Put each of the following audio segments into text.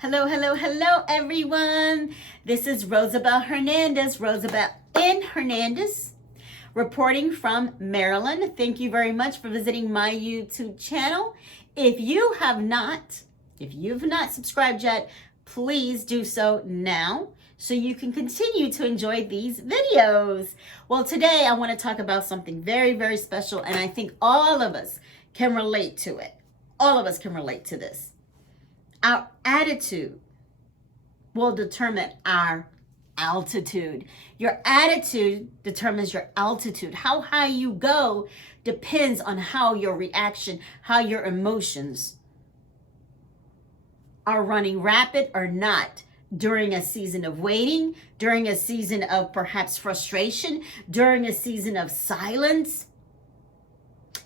Hello, hello, hello, everyone. This is Rosabel Hernandez, Rosabel N. Hernandez, reporting from Maryland. Thank you very much for visiting my YouTube channel. If you've not subscribed yet, please do so now so you can continue to enjoy these videos. Well, today I want to talk about something very, very special, and I think all of us can relate to it. All of us can relate to this. Our attitude will determine our altitude. Your attitude determines your altitude. How high you go depends on how your reaction, how your emotions are running rapid or not during a season of waiting, during a season of perhaps frustration, during a season of silence.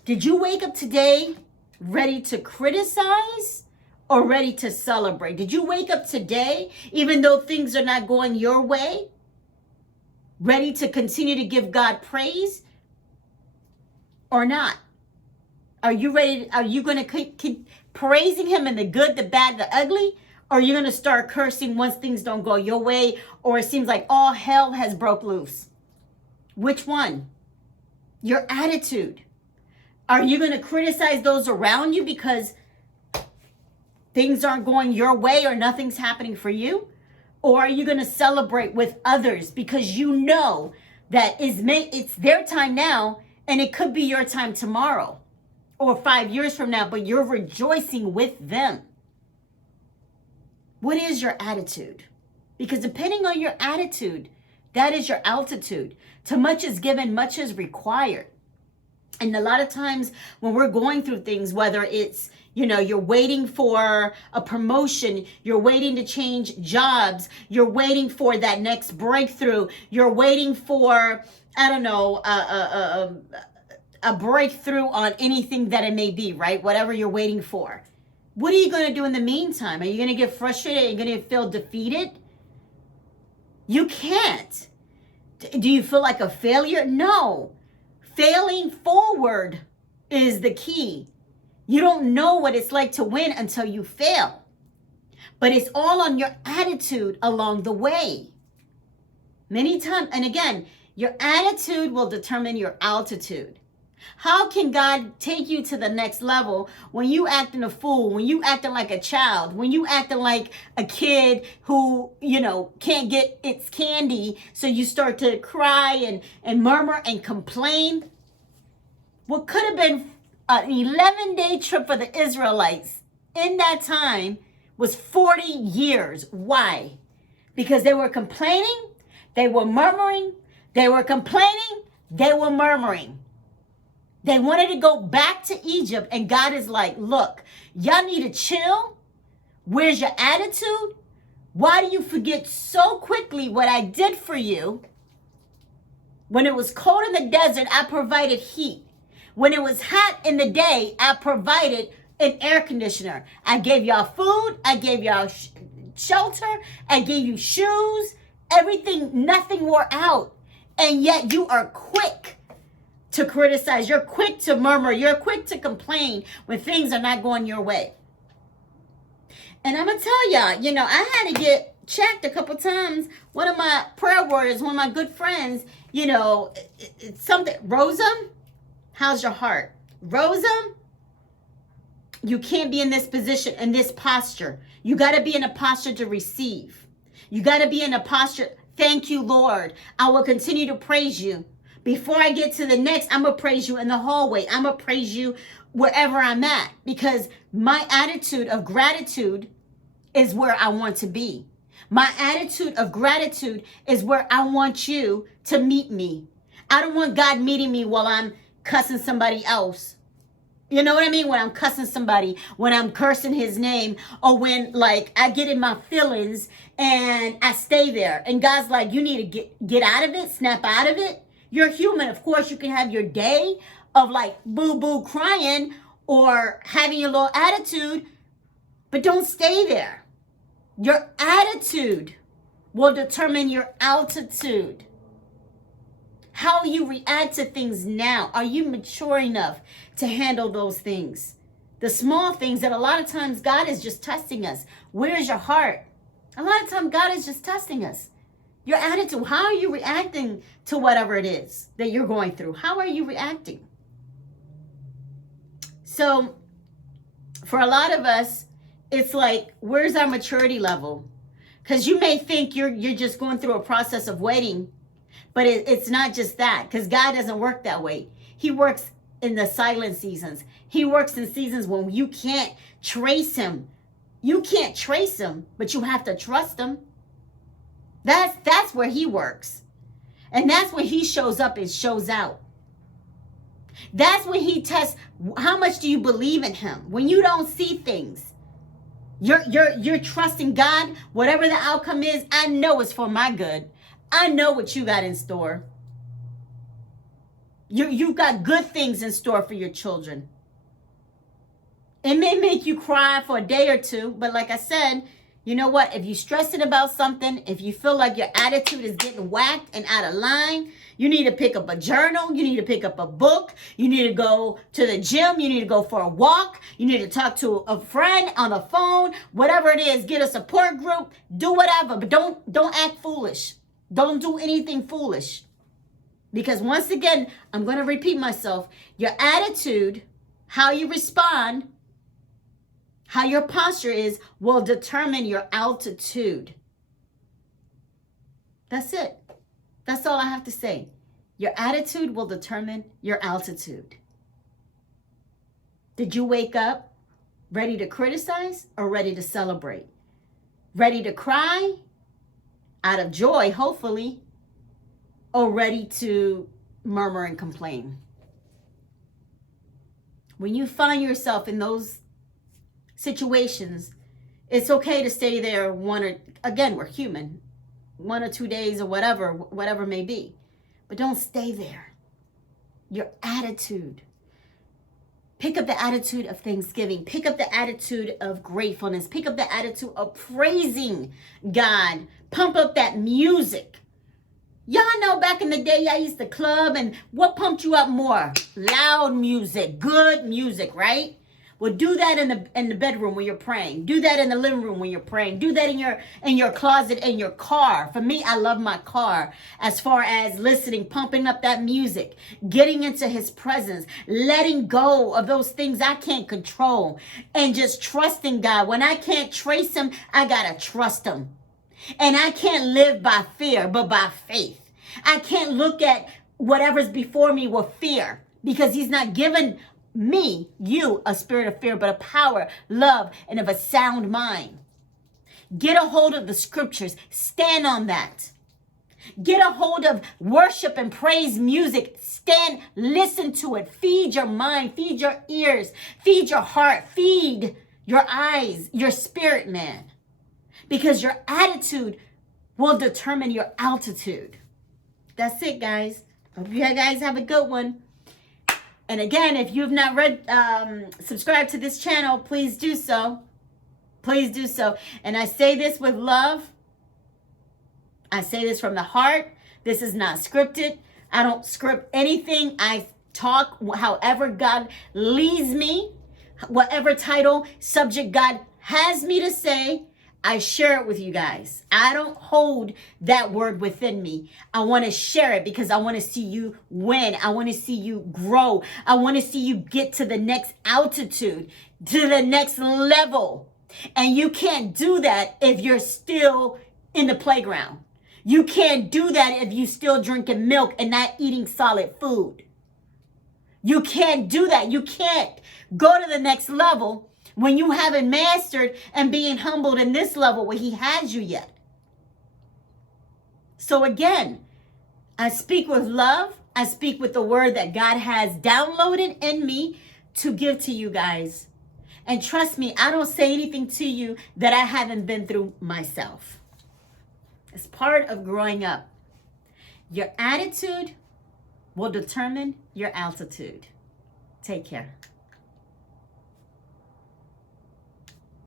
Did you wake up today ready to criticize or ready to celebrate? Did you wake up today, even though things are not going your way, ready to continue to give God praise or not? Are you ready? Are you going to keep praising him in the good, the bad, the ugly? Or are you going to start cursing once things don't go your way, or it seems like all hell has broke loose? Which one? Your attitude. Are you going to criticize those around you because things aren't going your way or nothing's happening for you? Or are you going to celebrate with others because you know that it's their time now and it could be your time tomorrow or 5 years from now, but you're rejoicing with them? What is your attitude? Because depending on your attitude, that is your altitude. To much is given, much is required. And a lot of times when we're going through things, whether it's, you're waiting for a promotion, you're waiting to change jobs, you're waiting for that next breakthrough, you're waiting for, a breakthrough on anything that it may be, right? Whatever you're waiting for. What are you going to do in the meantime? Are you going to get frustrated? Are you going to feel defeated? You can't. Do you feel like a failure? No. Failing forward is the key. You don't know what it's like to win until you fail. But it's all on your attitude along the way. Many times, and again, your attitude will determine your altitude. How can God take you to the next level when you acting a fool, when you acting like a child, when you acting like a kid who, can't get its candy, so you start to cry and murmur and complain? What could have been an 11-day trip for the Israelites in that time was 40 years. Why? Because they were complaining, they were murmuring, they were complaining, they were murmuring. They wanted to go back to Egypt, and God is like, look, y'all need to chill. Where's your attitude? Why do you forget so quickly what I did for you? When it was cold in the desert, I provided heat. When it was hot in the day, I provided an air conditioner. I gave y'all food. I gave y'all shelter. I gave you shoes. Everything, nothing wore out. And yet you are quick to criticize. You're quick to murmur. You're quick to complain when things are not going your way. And I'm going to tell y'all, I had to get checked a couple times. One of my prayer warriors, one of my good friends, it's something. Rosa, how's your heart? Rosa, you can't be in this position, in this posture. You got to be in a posture to receive. You got to be in a posture. Thank you, Lord. I will continue to praise you. Before I get to the next, I'm going to praise you in the hallway. I'm going to praise you wherever I'm at, because my attitude of gratitude is where I want to be. My attitude of gratitude is where I want you to meet me. I don't want God meeting me while I'm cussing somebody else. You know what I mean? When I'm cussing somebody, when I'm cursing his name, or when I get in my feelings and I stay there. And God's like, you need to get out of it, snap out of it. You're human. Of course, you can have your day of boo-boo crying or having your little attitude, but don't stay there. Your attitude will determine your altitude. How you react to things now. Are you mature enough to handle those things? The small things that a lot of times God is just testing us. Where's your heart? A lot of times God is just testing us. Your attitude. How are you reacting to whatever it is that you're going through? How are you reacting? So for a lot of us, it's like, where's our maturity level? Because you may think you're just going through a process of waiting, but it's not just that, because God doesn't work that way. He works in the silent seasons. He works in seasons when you can't trace him. You can't trace him, but you have to trust him. That's where he works. And that's when he shows up and shows out. That's when he tests how much do you believe in him. When you don't see things, you're trusting God. Whatever the outcome is, I know it's for my good. I know what you got in store. You've got good things in store for your children. It may make you cry for a day or two, but like I said, you know what? If you're stressing about something, if you feel like your attitude is getting whacked and out of line, you need to pick up a journal. You need to pick up a book. You need to go to the gym. You need to go for a walk. You need to talk to a friend on the phone. Whatever it is, get a support group. Do whatever, but don't act foolish. Don't do anything foolish. Because once again, I'm going to repeat myself. Your attitude, how you respond, how your posture is, will determine your altitude. That's it. That's all I have to say. Your attitude will determine your altitude. Did you wake up ready to criticize or ready to celebrate? Ready to cry out of joy, hopefully, or ready to murmur and complain? When you find yourself in those situations, it's okay to stay there again, we're human, 1 or 2 days or whatever may be. But don't stay there. Your attitude. Pick up the attitude of thanksgiving. Pick up the attitude of gratefulness. Pick up the attitude of praising God. Pump up that music. Y'all know back in the day, y'all used to club, and what pumped you up more? Loud music, good music, right? Well, do that in the bedroom when you're praying. Do that in the living room when you're praying. Do that in your closet, in your car. For me, I love my car as far as listening, pumping up that music, getting into his presence, letting go of those things I can't control, and just trusting God. When I can't trace him, I gotta trust him. And I can't live by fear, but by faith. I can't look at whatever's before me with fear, because he's not given you, a spirit of fear, but a power, love, and of a sound mind. Get a hold of the scriptures. Stand on that. Get a hold of worship and praise music. Stand, listen to it. Feed your mind, feed your ears, feed your heart, feed your eyes, your spirit, man. Because your attitude will determine your altitude. That's it, guys. Hope you guys have a good one. And again, if you've not subscribed to this channel, please do so. Please do so. And I say this with love. I say this from the heart. This is not scripted. I don't script anything. I talk however God leads me. Whatever title, subject God has me to say, I share it with you guys. I don't hold that word within me. I want to share it because I want to see you win. I want to see you grow. I want to see you get to the next altitude, to the next level. And you can't do that if you're still in the playground. You can't do that if you're still drinking milk and not eating solid food. You can't do that. You can't go to the next level when you haven't mastered and being humbled in this level where he has you yet. So again, I speak with love. I speak with the word that God has downloaded in me to give to you guys. And trust me, I don't say anything to you that I haven't been through myself. It's part of growing up. Your attitude will determine your altitude. Take care.